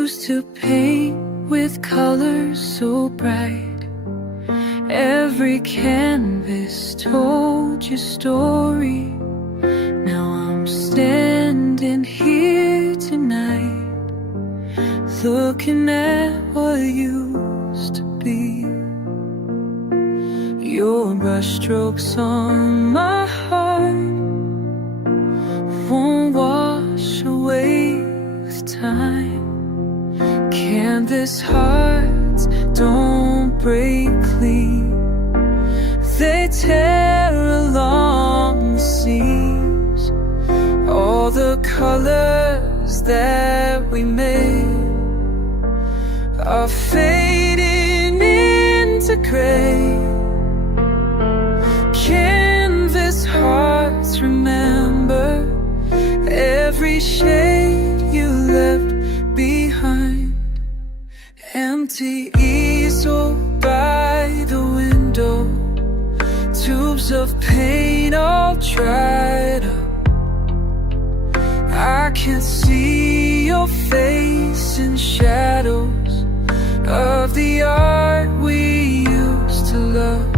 used to paint with colors so bright. Every canvas told your story. Now I'm standing here tonight, looking at what used to be. Your brushstrokes on my heart won't wash away with time. Canvas hearts don't break clean, they tear along the seams. All the colors that we made are fading into gray. Canvas hearts remember every shade you left behind. Empty easel by the window, tubes of paint all dried up. I can't see your face in shadows of the art we used to love.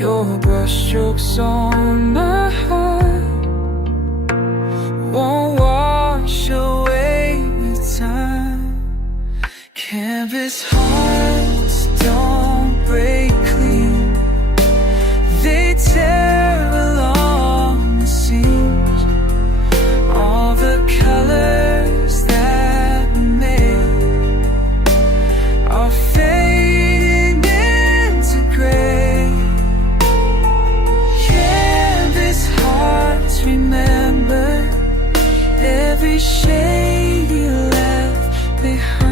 Your brushstrokes on my heart won't wash away with time. Canvas hearts don't break clean, they tear along the seams. All the colors that we made are fading into gray. Canvas hearts remember every shade you left behind.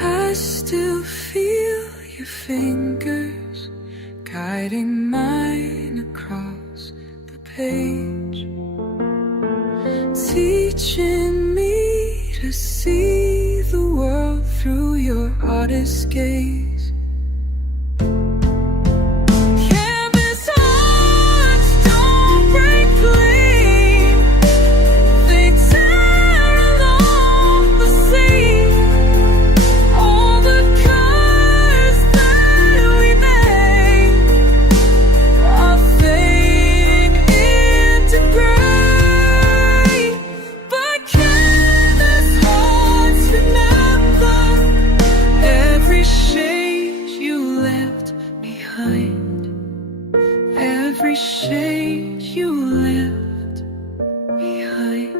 I still feel your fingers guiding mine across the page, teaching me to see the world through your artist's gaze. Canvas hearts don't break clean, they tear along the seam. All the colors that we made are fading into gray. But canvas hearts remember every shade you left behind. Every shade you left behind.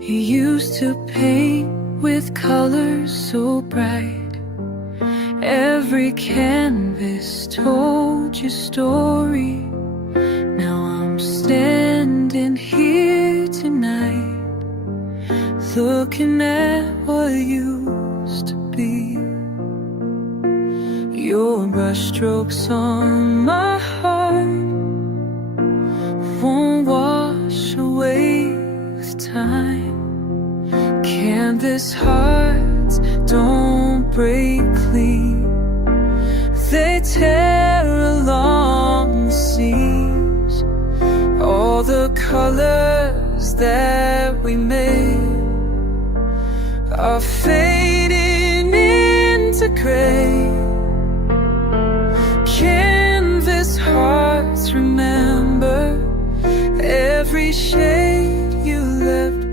You used to paint with colors so bright. Every canvas told your story. Now I'm standing here tonight, looking at what used to be. Your brushstrokes on my heart won't wash away with time. Canvas hearts don't break clean, they tear along the seams. All the colors that we made are fading into gray. Canvas hearts remember every shade you left